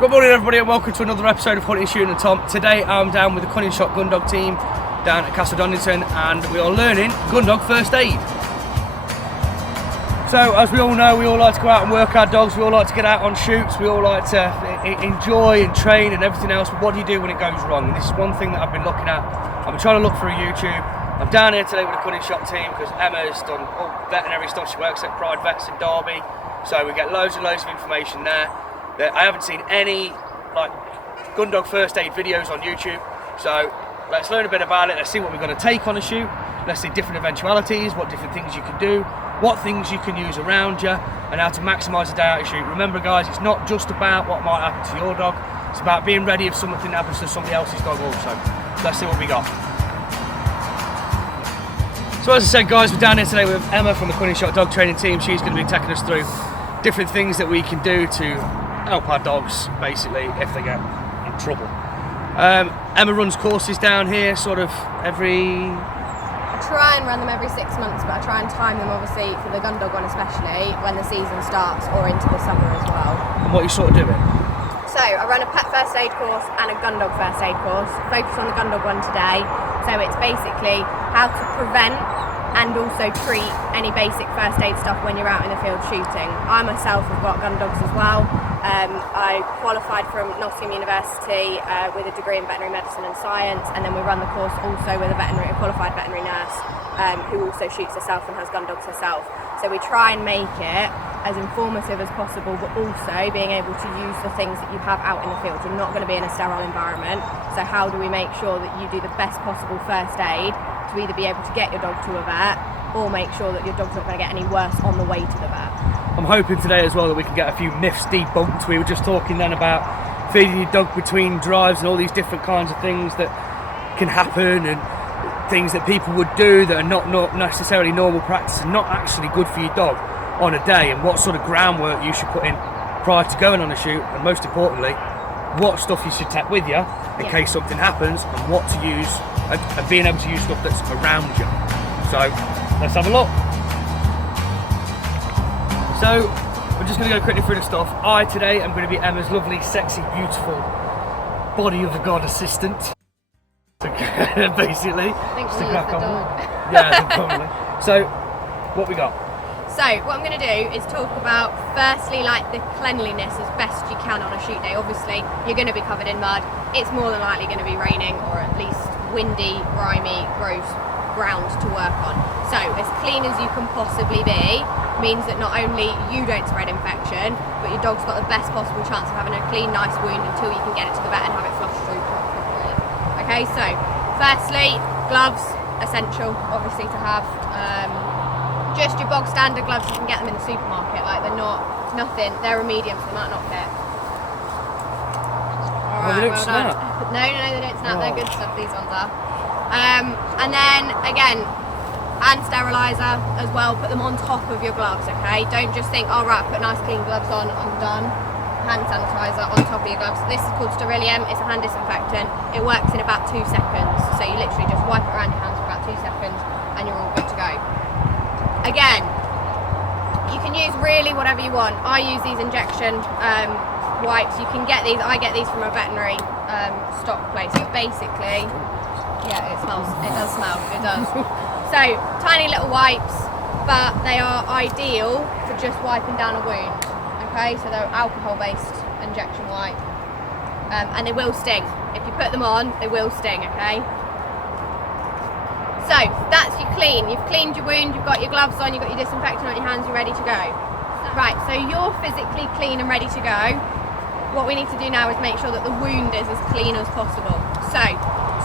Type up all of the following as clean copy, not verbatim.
Good morning everybody and welcome to another episode of Hunting, Shooting and Tom. Today I'm down with the Cunning Shot Gundog team down at Castle Donington and we are learning Gundog First Aid. So as we all know, we all like to go out and work our dogs, we all like to get out on shoots, we all like to enjoy and train and everything else, but what do you do when it goes wrong? And this is one thing that I've been looking at. I've been trying to look through YouTube. I'm down here today with the Cunning Shot team because Emma's done all veterinary stuff. She works at Pride Vets in Derby, so we get loads and loads of information there. I haven't seen any like Gundog First Aid videos on YouTube, so let's learn a bit about it. Let's see what we're going to take on a shoot. Let's see different eventualities, what different things you can do, what things you can use around you, and how to maximise the day out of shoot. Remember guys, it's not just about what might happen to your dog, it's about being ready if something happens to somebody else's dog also. Let's see what we got. So as I said guys, we're down here today with Emma from the Cunning Shot dog training team. She's going to be taking us through different things that we can do to help our dogs basically if they get in trouble. Emma runs courses down here sort of every... I try and run them every 6 months, but I try and time them obviously for the Gundog one especially when the season starts or into the summer as well. And what are you sort of doing? So I run a pet first aid course and a Gundog first aid course. Focus on the Gundog one today. So it's basically how to prevent and also treat any basic first aid stuff when you're out in the field shooting. I myself have got gun dogs as well. I qualified from Nottingham University with a degree in veterinary medicine and science, and then we run the course also with a qualified veterinary nurse who also shoots herself and has gun dogs herself. So we try and make it as informative as possible, but also being able to use the things that you have out in the field. You're not going to be in a sterile environment, so how do we make sure that you do the best possible first aid to either be able to get your dog to a vet or make sure that your dog's not going to get any worse on the way to the vet. I'm hoping today as well that we can get a few myths debunked. We were just talking then about feeding your dog between drives and all these different kinds of things that can happen and things that people would do that are not necessarily normal practice and not actually good for your dog on a day, and what sort of groundwork you should put in prior to going on a shoot, and most importantly what stuff you should take with you in case something happens, and what to use and being able to use stuff that's around you. So let's have a look. So we're just going to go quickly through the stuff. I today am going to be Emma's lovely, sexy, beautiful body of the god assistant. Basically. I think she is the dog. Yeah, probably. So what we got? So what I'm going to do is talk about firstly like the cleanliness as best you can on a shoot day. Obviously you're going to be covered in mud. It's more than likely going to be raining or at least windy, grimy, gross ground to work on. So as clean as you can possibly be means that not only you don't spread infection, but your dog's got the best possible chance of having a clean, nice wound until you can get it to the vet and have it flushed through properly. Okay, so firstly, gloves, essential obviously to have. Just your bog standard gloves, you can get them in the supermarket, like they're not nothing, they're a medium so they might not fit. Alright, they don't snap. No, they don't snap, they're good stuff, these ones are. And then again, hand steriliser as well, put them on top of your gloves, okay? Don't just think, oh right, put nice clean gloves on, I'm done. Hand sanitiser on top of your gloves. This is called Sterilium, it's a hand disinfectant. It works in about 2 seconds, so you literally just wipe it around your hands for about 2 seconds and you're all good to go. Again, you can use really whatever you want. I use these injection wipes. You can get these, I get these from a veterinary stock place, but basically, yeah, it does smell, it does. So, tiny little wipes, but they are ideal for just wiping down a wound, okay? So they're alcohol-based injection wipe, and they will sting. If you put them on, they will sting, okay? So that's you clean. You've cleaned your wound, you've got your gloves on, you've got your disinfectant on your hands, you're ready to go. Right, so you're physically clean and ready to go. What we need to do now is make sure that the wound is as clean as possible. So,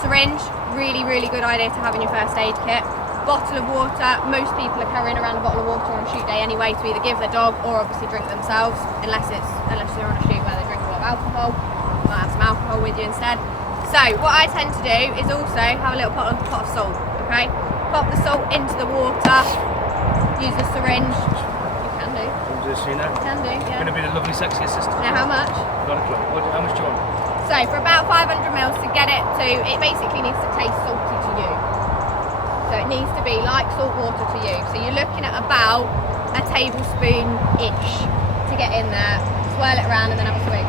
syringe, really, really good idea to have in your first aid kit. Bottle of water, most people are carrying around a bottle of water on a shoot day anyway to either give their dog or obviously drink themselves, unless you're on a shoot where they drink a lot of alcohol. You might have some alcohol with you instead. So, what I tend to do is also have a little pot of salt. Okay, pop the salt into the water, use a syringe, you can do. You can do, yeah. Going to be the lovely sexy assistant. Now how much? Got a clue. How much do you want? So for about 500 mils to get it to, it basically needs to taste salty to you. So it needs to be like salt water to you. So you're looking at about a tablespoon-ish to get in there, swirl it around and then have a swig.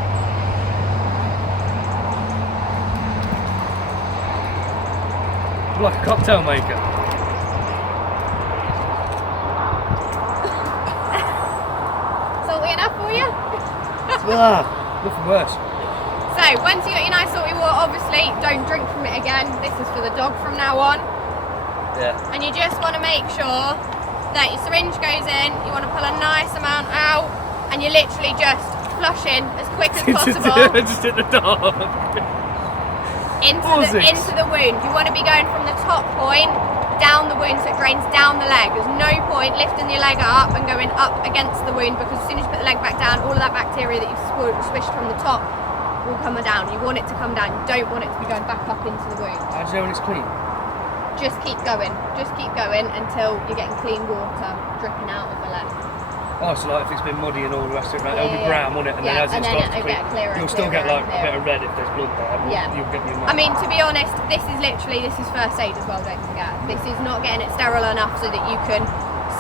like a cocktail maker. Salty enough for you? Nothing worse. So, once you got your nice salty water, obviously, don't drink from it again. This is for the dog from now on. Yeah. And you just want to make sure that your syringe goes in, you want to pull a nice amount out, and you're literally just flushing as quick as possible. Just at the dog. into the wound. You want to be going from the top point down the wound so it drains down the leg. There's no point lifting your leg up and going up against the wound, because as soon as you put the leg back down, all of that bacteria that you've swished from the top will come down. You want it to come down. You don't want it to be going back up into the wound. How do you know when it's clean? Just keep going. Just keep going until you're getting clean water dripping out of the leg. Oh, so like if it's been muddy and all the rest of it, it'll be brown, won't it? And then as it starts to clean, you'll still get like a bit of red if there's blood there. Yeah. You'll get your I mean, to be honest, this is first aid as well, don't forget. This is not getting it sterile enough so that you can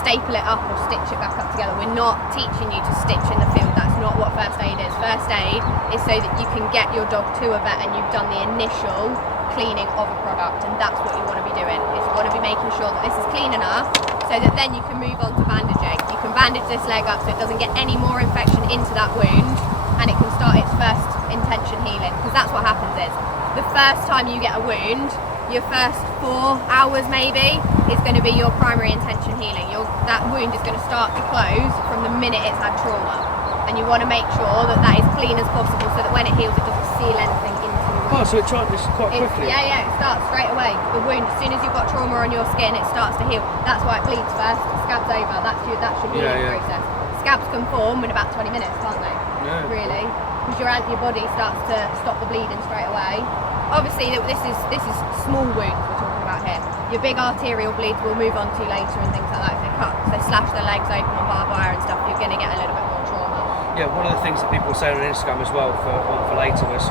staple it up or stitch it back up together. We're not teaching you to stitch in the field. That's not what first aid is. First aid is so that you can get your dog to a vet and you've done the initial cleaning of a product, and that's what you want to be doing. Is you want to be making sure that this is clean enough so that then you can move on to bandaging. You can bandage this leg up so it doesn't get any more infection into that wound, and it can start its first intention healing, because that's what happens is the first time you get a wound, your first 4 hours maybe is going to be your primary intention healing. That wound is going to start to close from the minute it's had trauma, and you want to make sure that that is clean as possible so that when it heals it doesn't seal anything into the wound. Oh, so it tried this quite quickly? Yeah, it starts straight away. The wound, as soon as you've got trauma on your skin, it starts to heal. That's why it bleeds first, it scabs over. That's your healing process. Scabs can form in about 20 minutes, can't they? Yeah. Really? Because your body starts to stop the bleeding straight away. Obviously, this is small wounds we're talking about here. Your big arterial bleeds we'll move on to later and things like that. If they cut, if they slash their legs open on barbed wire and stuff, you're going to get a little bit more trauma. Yeah, one of the things that people say on Instagram as well for later was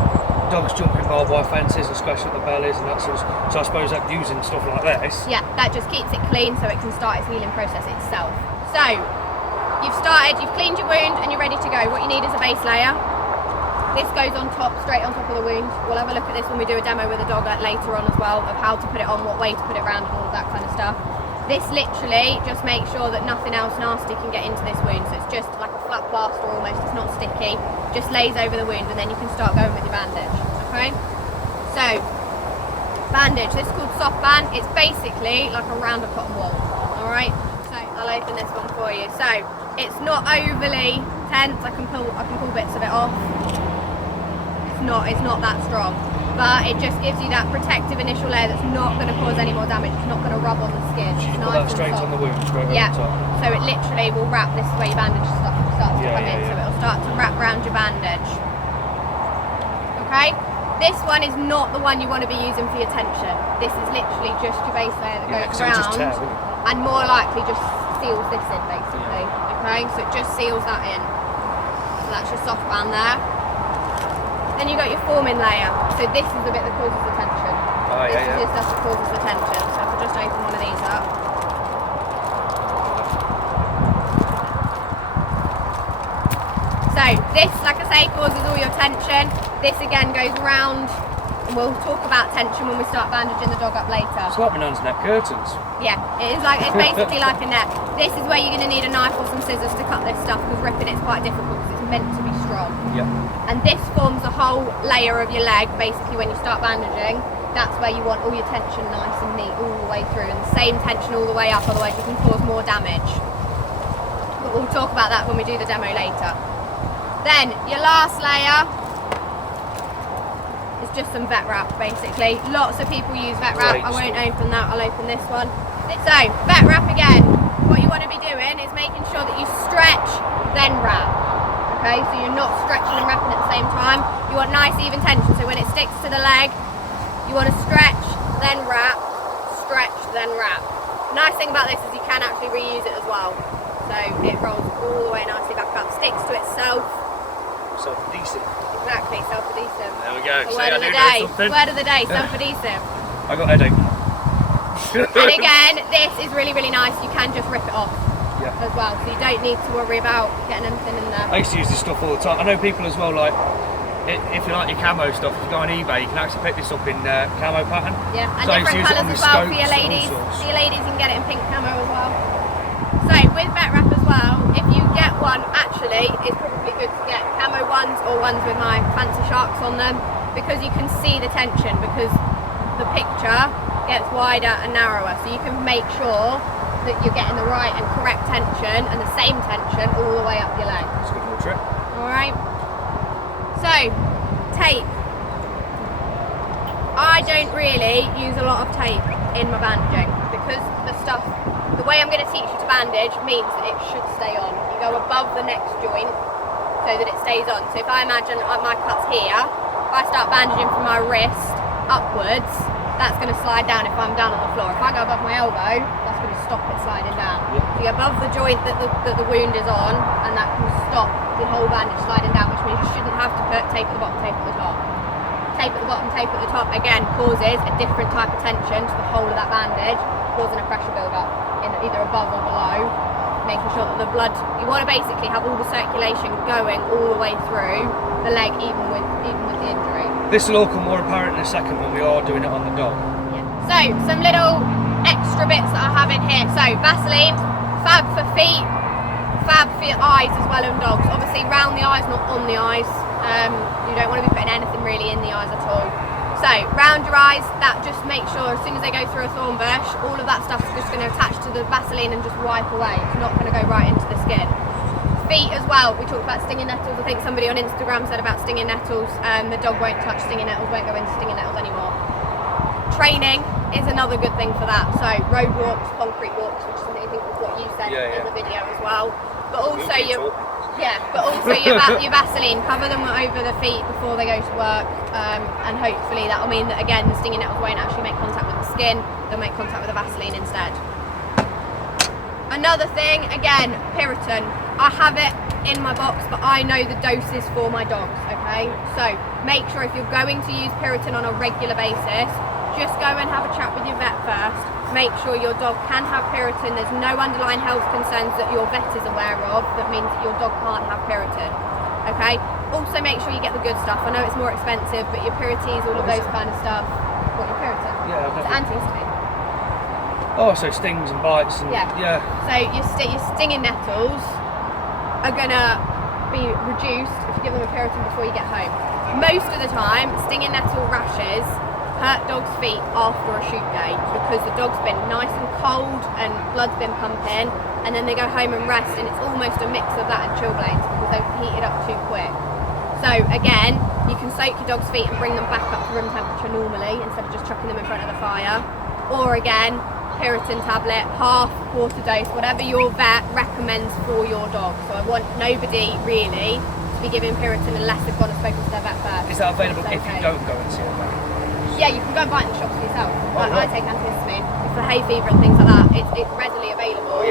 dogs jumping barbed wire fences and squashing up the bellies and that sort of. So I suppose that using stuff like this. Yeah, that just keeps it clean so it can start its healing process itself. So you've cleaned your wound and you're ready to go. What you need is a base layer. This goes on top, straight on top of the wound. We'll have a look at this when we do a demo with a dog later on as well, of how to put it on, what way to put it around and all of that kind of stuff. This literally just makes sure that nothing else nasty can get into this wound. So it's just like a flat plaster almost, it's not sticky. Just lays over the wound and then you can start going with your bandage, okay? So, bandage, this is called soffban. It's basically like a round of cotton wool, all right? So I'll open this one for you. So it's not overly tense, I can pull bits of it off. It's not that strong, but it just gives you that protective initial layer that's not going to cause any more damage. It's not going to rub on the skin. So you It's put nice that straight and soft. on the wound, straight over the top. So it literally will wrap. This is where your bandage starts to come in. So it'll start to wrap around your bandage. Okay. This one is not the one you want to be using for your tension. This is literally just your base layer that goes around, just tear, wouldn't it? and more likely just seals this in basically. Okay, so it just seals that in. So that's your soft band there. Then you've got your forming layer. So this is the bit that causes the tension. This is your stuff that causes the tension. So if I just open one of these up. So this, like I say, causes all your tension. This again goes around, and we'll talk about tension when we start bandaging the dog up later. It's like my nan's net curtains. Yeah, it's basically like a net. This is where you're going to need a knife or some scissors to cut this stuff, because ripping it's quite difficult because it's meant to be strong. Yeah. And this forms a whole layer of your leg, basically, when you start bandaging. That's where you want all your tension nice and neat all the way through, and the same tension all the way up, otherwise you can cause more damage. But we'll talk about that when we do the demo later. Then, your last layer is just some vet wrap, basically. Lots of people use vet wrap. I won't open that, I'll open this one. So, vet wrap again. What you want to be doing is making sure that you stretch, then wrap. Okay, so you're not stretching and wrapping at the same time. You want nice even tension, so when it sticks to the leg, you want to stretch, then wrap, stretch, then wrap. Nice thing about this is you can actually reuse it as well. So it rolls all the way nicely back up, sticks to itself. Self-adhesive. Exactly, self-adhesive. There we go. The word of the day. Word of the day, self-adhesive. I got a headache. And again, this is really, really nice. You can just rip it off as well, so you don't need to worry about getting anything in there. I used to use this stuff all the time. I know people as well, like, if you like your camo stuff, if you go on eBay, you can actually pick this up in camo pattern. Yeah, and so different colours as well for your ladies. For your ladies, you can get it in pink camo as well. So with vet wrap as well, if you get one, actually, it's probably good to get camo ones or ones with my fancy sharks on them, because you can see the tension, because the picture gets wider and narrower, so you can make sure that you're getting the right and correct tension and the same tension all the way up your leg. That's a good little trick. Alright, so tape. I don't really use a lot of tape in my bandaging, because the way I'm going to teach you to bandage means that it should stay on. You go above the next joint so that it stays on. So if I imagine my cut's here, if I start bandaging from my wrist upwards, that's going to slide down if I'm down on the floor. If I go above my elbow, that's going to stop it sliding down. Yep. So you're above the joint that the wound is on, and that can stop the whole bandage sliding down, which means you shouldn't have to put tape at the bottom, tape at the top. Tape at the bottom, tape at the top, again, causes a different type of tension to the whole of that bandage, causing a pressure build-up in either above or below, making sure that the blood, you want to basically have all the circulation going all the way through the leg, even with the injury. This will all come more apparent in a second when we are doing it on the dog. Yeah. So, some little extra bits that I have in here. So, Vaseline, fab for feet, fab for your eyes as well in dogs. Obviously round the eyes, not on the eyes. You don't want to be putting anything really in the eyes at all. So, round your eyes, that just makes sure as soon as they go through a thorn bush, all of that stuff is just going to attach to the Vaseline and just wipe away. It's not going to go right into the skin. Feet as well, we talked about stinging nettles. I think somebody on Instagram said about stinging nettles. The dog won't touch stinging nettles, won't go into stinging nettles anymore. Training is another good thing for that. So, road walks, concrete walks, which is I think was what you said in the video as well. But also your Vaseline, cover them over the feet before they go to work, and hopefully that will mean that again the stinging nettles won't actually make contact with the skin, they'll make contact with the Vaseline instead. Another thing, again, Piriton. I have it in my box, but I know the doses for my dogs, okay? So make sure if you're going to use Piriton on a regular basis, just go and have a chat with your vet first. Make sure your dog can have Piriton. There's no underlying health concerns that your vet is aware of that means that your dog can't have Piriton. Okay? Also make sure you get the good stuff. I know it's more expensive, but your Pirites, all of those kind of stuff. What, your Piriton? Yeah, it's antihistamine. Oh, so stings and bites and So your stinging nettles are gonna be reduced if you give them a Piriton before you get home. Most of the time, stinging nettle rashes hurt dogs' feet after a shoot day because the dog's been nice and cold and blood's been pumping, and then they go home and rest, and it's almost a mix of that and chilblains because they've heated up too quick. So again, you can soak your dog's feet and bring them back up to room temperature normally instead of just chucking them in front of the fire. Or again, Piriton tablet, half, quarter dose, whatever your vet recommends for your dog. So I want nobody really to be giving Piriton unless they've gone and spoken to their vet first. Is that available if you don't go and see a vet? Yeah, you can go and buy it in the shops for yourself. I take antihistamine for hay fever and things like that. It's readily available.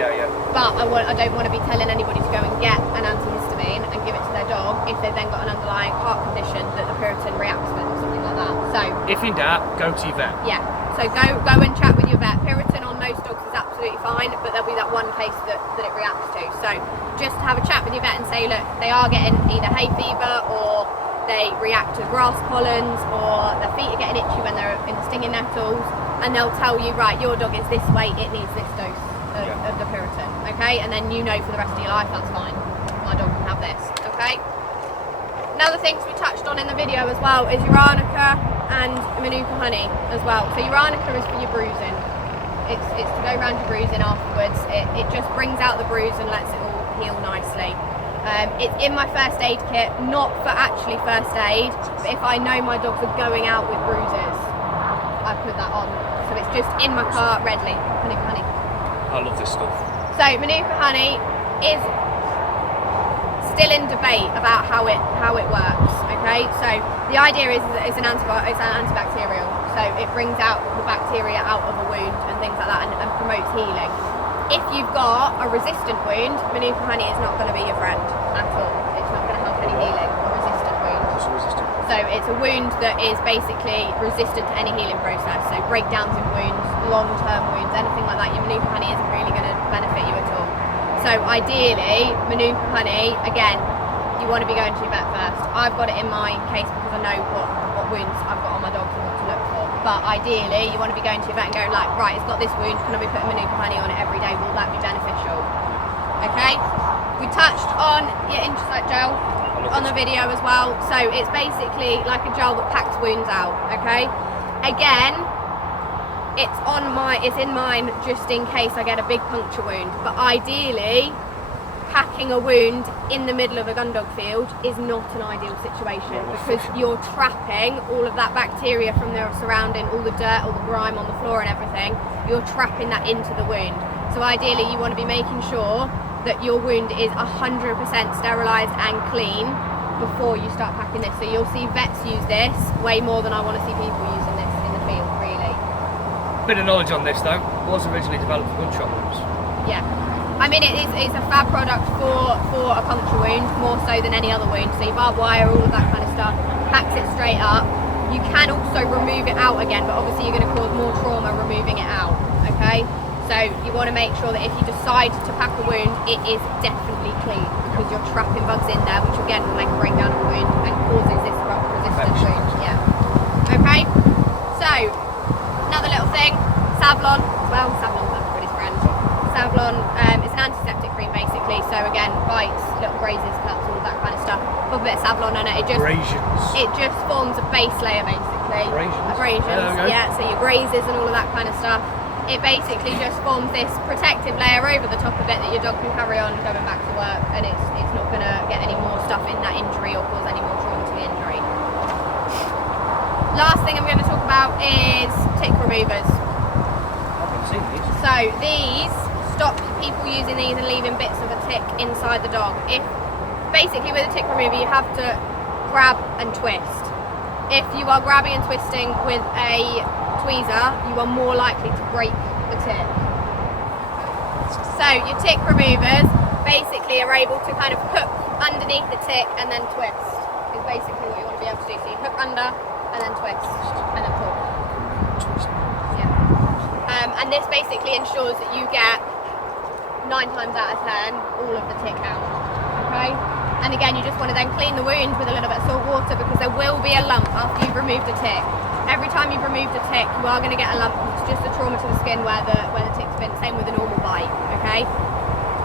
But I don't want to be telling anybody to go and get an antihistamine and give it to their dog if they've then got an underlying heart condition that the Piriton reacts with or something like that. So if in doubt, go to your vet. Yeah. So go and chat with your vet. Piriton on most dogs is absolutely fine, but there'll be that one case that it reacts to. So just have a chat with your vet and say, look, they are getting either hay fever or they react to grass pollens, or their feet are getting itchy when they're in the stinging nettles, and they'll tell you, right, your dog is this weight, it needs this dose of the Piriton, okay? And then you know for the rest of your life, that's fine. My dog can have this, okay? Another things we touched on in the video as well is your arnica and manuka honey as well. So your arnica is for your bruising. It's to go around your bruising afterwards. It just brings out the bruise and lets it all heal nicely. It's in my first aid kit, not for actually first aid, but if I know my dogs are going out with bruises, I put that on. So it's just in my car readily. Manuka honey. I love this stuff. So Manuka honey is still in debate about how it works. Okay, so the idea is that it's an antibacterial, so it brings out the bacteria out of a wound and things like that, and promotes healing. If you've got a resistant wound, Manuka honey is not going to be your friend at all. It's not going to help any healing. A resistant wound. So it's a wound that is basically resistant to any healing process. So breakdowns in wounds, long-term wounds, anything like that, your Manuka honey isn't really going to benefit you at all. So ideally, Manuka honey, again, you want to be going to your vet first. I've got it in my case because I know what wounds I've got on my dogs and what to look for. But ideally, you want to be going to your vet and going like, right, it's got this wound, can I be putting manuka honey on it every day? Will that be beneficial? Okay. We touched on your intrasite gel on the video as well. So it's basically like a gel that packs wounds out. Okay. Again, it's in mine just in case I get a big puncture wound. But ideally, packing a wound in the middle of a Gundog field is not an ideal situation because you're trapping all of that bacteria from the surrounding, all the dirt, all the grime on the floor and everything. You're trapping that into the wound. So ideally, you want to be making sure that your wound is 100% sterilised and clean before you start packing this. So you'll see vets use this way more than I want to see people using this in the field, really. Bit of knowledge on this though. It was originally developed for gunshot wounds. Yeah. I mean, it's a fab product for a puncture wound, more so than any other wound. So your barbed wire, all of that kind of stuff, packs it straight up. You can also remove it out again, but obviously you're going to cause more trauma removing it out, okay? So you want to make sure that if you decide to pack a wound, it is definitely clean because you're trapping bugs in there, which again will make a breakdown of the wound and causes this resistant wound. Yeah. Okay. So another little thing, savlon. Well, savlon's everybody's friend. Savlon. It's an antiseptic cream basically. So again, bites, little grazes, cuts, all that kind of stuff. Put a bit of savlon on it. It just forms a base layer basically. Abrasions. Yeah. So your grazes and all of that kind of stuff. It basically just forms this protective layer over the top of it that your dog can carry on going back to work, and it's not going to get any more stuff in that injury or cause any more trauma to the injury. Last thing I'm going to talk about is tick removers. I haven't seen these. So these stop people using these and leaving bits of a tick inside the dog. If basically with a tick remover you have to grab and twist. If you are grabbing and twisting with a tweezer, you are more likely to break the tick. So your tick removers basically are able to kind of hook underneath the tick and then twist, is basically what you want to be able to do. So you hook under and then twist and then pull. Yeah. And this basically ensures that you get 9 times out of 10 all of the tick out. Okay? And again, you just want to then clean the wound with a little bit of salt water because there will be a lump after you've removed the tick. Every time you've removed the tick, you are going to get a lump. It's just a trauma to the skin where the tick's been. Same with a normal bite, okay?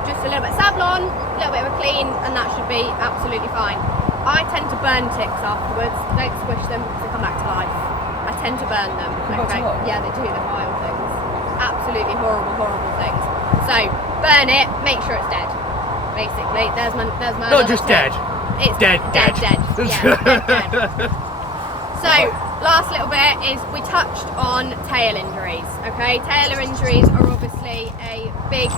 Just a little bit of savlon, a little bit of a clean, and that should be absolutely fine. I tend to burn ticks afterwards. Don't squish them because they come back to life. I tend to burn them. Okay? Yeah, they do. They're vile things. Absolutely horrible, horrible things. So, burn it, make sure it's dead. Basically, there's my not just tip. dead. It's dead. Yeah, dead. So, last little bit is we touched on tail injuries. Okay, tail injuries are obviously a big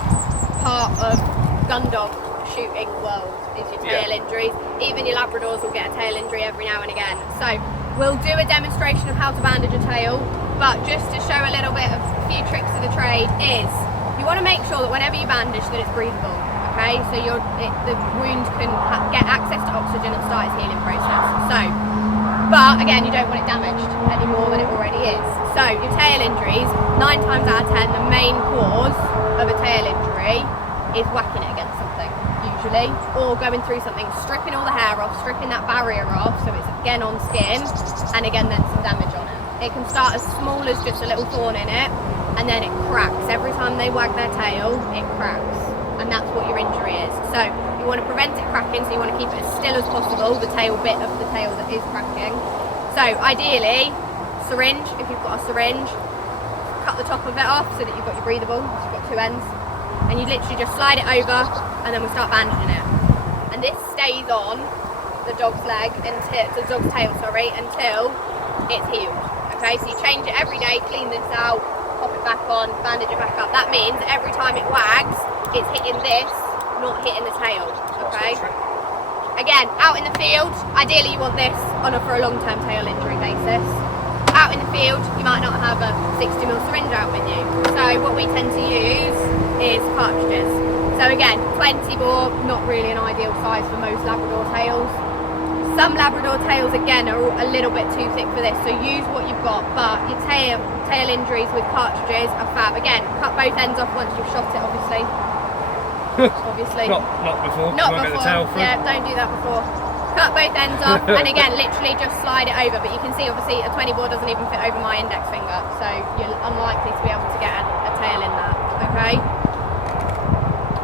part of Gundog shooting world. Is your tail injuries. Even your Labradors will get a tail injury every now and again. So, we'll do a demonstration of how to bandage a tail. But just to show a little bit of a few tricks of the trade is you want to make sure that whenever you bandage that it's breathable. Okay, so the wound can get access to oxygen and start its healing process. So, but again, you don't want it damaged any more than it already is. So your tail injuries, 9 times out of 10, the main cause of a tail injury is whacking it against something, usually, or going through something, stripping all the hair off, stripping that barrier off, so it's again on skin, and again then some damage on it. It can start as small as just a little thorn in it, and then it cracks. Every time they wag their tail, it cracks. And that's what your injury is. So you want to prevent it cracking, so you want to keep it as still as possible, the tail bit of the tail that is cracking. So ideally, syringe, if you've got a syringe, cut the top of it off so that you've got your breathable, so you've got 2 ends, and you literally just slide it over and then we start bandaging it. And this stays on the dog's leg, the dog's tail, until it's healed. Okay, so you change it every day, clean this out, pop it back on, bandage it back up. That means every time it wags, it's hitting this, not hitting the tail, okay? Again, out in the field, ideally you want this for a long-term tail injury basis. Out in the field, you might not have a 60mm syringe out with you. So what we tend to use is cartridges. So again, 20 bore, not really an ideal size for most Labrador tails. Some Labrador tails, again, are a little bit too thick for this, so use what you've got, but your tail injuries with cartridges are fab. Again, cut both ends off once you've shot it, obviously. Not before. Not before. Yeah, don't do that before. cut both ends off, and again, literally just slide it over. But you can see, obviously, a 20 bore doesn't even fit over my index finger, so you're unlikely to be able to get a tail in that. Okay.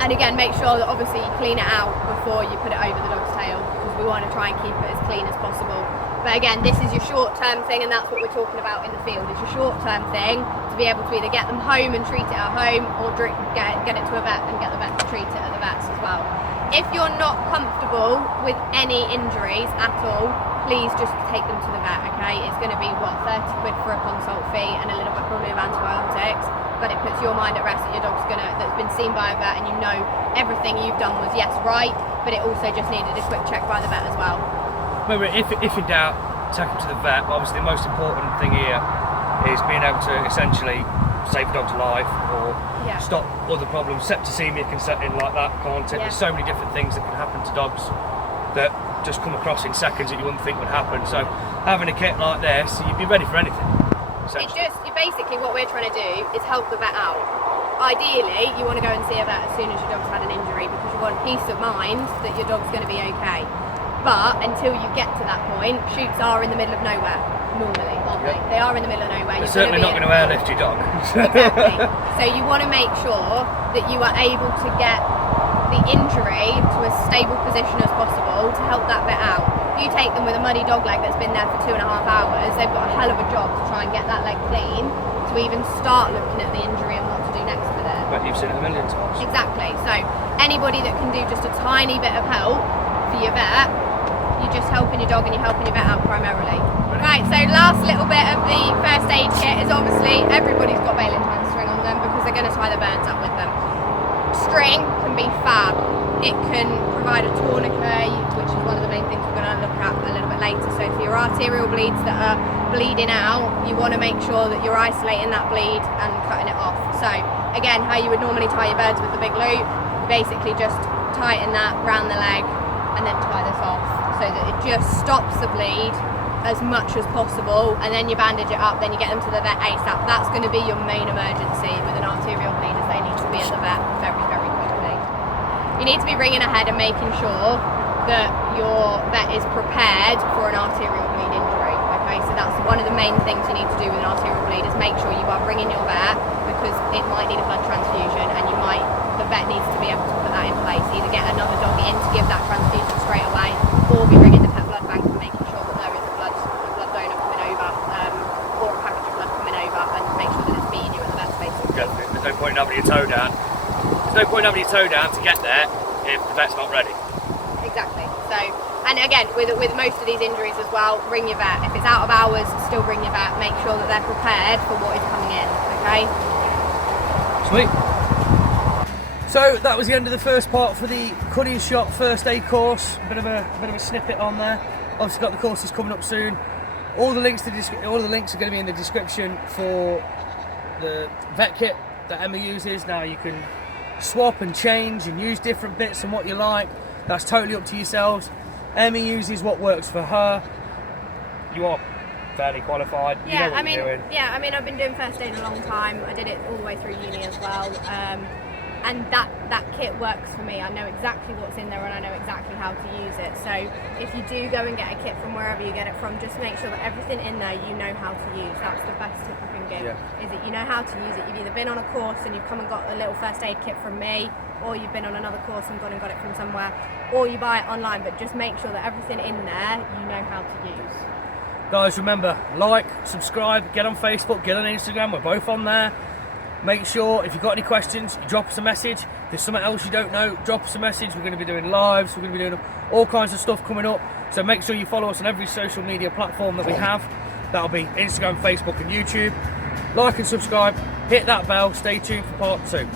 And again, make sure that obviously you clean it out before you put it over the dog's tail, because we want to try and keep it as clean as possible. But again, this is your short-term thing, and that's what we're talking about in the field. It's your short-term thing to be able to either get them home and treat it at home, or get it to a vet and get the vet to treat it at the vets as well. If you're not comfortable with any injuries at all, please just take them to the vet, okay? It's going to be, what, 30 quid for a consult fee and a little bit probably of antibiotics, but it puts your mind at rest that your dog's that's been seen by a vet, and you know everything you've done was, yes, right, but it also just needed a quick check by the vet as well. Remember, if in doubt, take them to the vet. But obviously, the most important thing here is being able to essentially save the dog's life or stop other problems. Septicemia can set in like that, can't it? There's so many different things that can happen to dogs that just come across in seconds that you wouldn't think would happen. So having a kit like this, you'd be ready for anything. Basically what we're trying to do is help the vet out. Ideally, you want to go and see a vet as soon as your dog's had an injury, because you want peace of mind that your dog's going to be okay. But until you get to that point, shoots are in the middle of nowhere, normally, aren't they? They are in the middle of nowhere. They're certainly not going to airlift your dog. Exactly. So you want to make sure that you are able to get the injury to as stable position as possible to help that vet out. If you take them with a muddy dog leg that's been there for 2.5 hours, they've got a hell of a job to try and get that leg clean to even start looking at the injury and what to do next with it. But you've seen it a million times. Exactly. So anybody that can do just a tiny bit of help for your vet, you're just helping your dog and you're helping your vet out primarily. Right, so last little bit of the first aid kit is obviously everybody's got Valentine string on them because they're going to tie their birds up with them. String can be fab. It can provide a tourniquet, which is one of the main things we're going to look at a little bit later. So for your arterial bleeds that are bleeding out, you want to make sure that you're isolating that bleed and cutting it off. So again, how you would normally tie your birds with the big loop, you basically just tighten that round the leg and then tie this off, so that it just stops the bleed as much as possible, and then you bandage it up, then you get them to the vet ASAP. That's going to be your main emergency with an arterial bleed, as they need to be at the vet very, very quickly. You need to be ringing ahead and making sure that your vet is prepared for an arterial bleed injury. Okay, so that's one of the main things you need to do with an arterial bleed, is make sure you are ringing your vet, because it might need a blood transfusion, and the vet needs to be able to put that in place, either get another dog in to give that transfusion straight away, or be ringing the pet blood bank and making sure that there is a blood donor coming over, or a package of blood coming over, and make sure that it's meeting you at the vet's basically. There's no point in having your toe down. There's no point in having your toe down to get there if the vet's not ready. Exactly. So, and again, with most of these injuries as well, ring your vet. If it's out of hours, still ring your vet. Make sure that they're prepared for what is coming in. Okay. Sweet. So that was the end of the first part for the cutting shot first aid course. Bit of a snippet on there. Obviously got the courses coming up soon. All the links are going to be in the description for the vet kit that Emma uses. Now you can swap and change and use different bits and what you like. That's totally up to yourselves. Emma uses what works for her. You are fairly qualified. You know what you're doing. Yeah, I mean, I've been doing first aid a long time. I did it all the way through uni as well. And that kit works for me. I know exactly what's in there and I know exactly how to use it. So if you do go and get a kit from wherever you get it from, just make sure that everything in there you know how to use. That's the best tip I can give, is that you know how to use it. You've either been on a course and you've come and got a little first aid kit from me, or you've been on another course and gone and got it from somewhere, or you buy it online, but just make sure that everything in there you know how to use. Guys, remember, like, subscribe, get on Facebook, get on Instagram, we're both on there. Make sure, if you've got any questions, you drop us a message. If there's something else you don't know, drop us a message. We're going to be doing lives, we're going to be doing all kinds of stuff coming up. So make sure you follow us on every social media platform that we have. That'll be Instagram, Facebook and YouTube. Like and subscribe, hit that bell, stay tuned for part 2.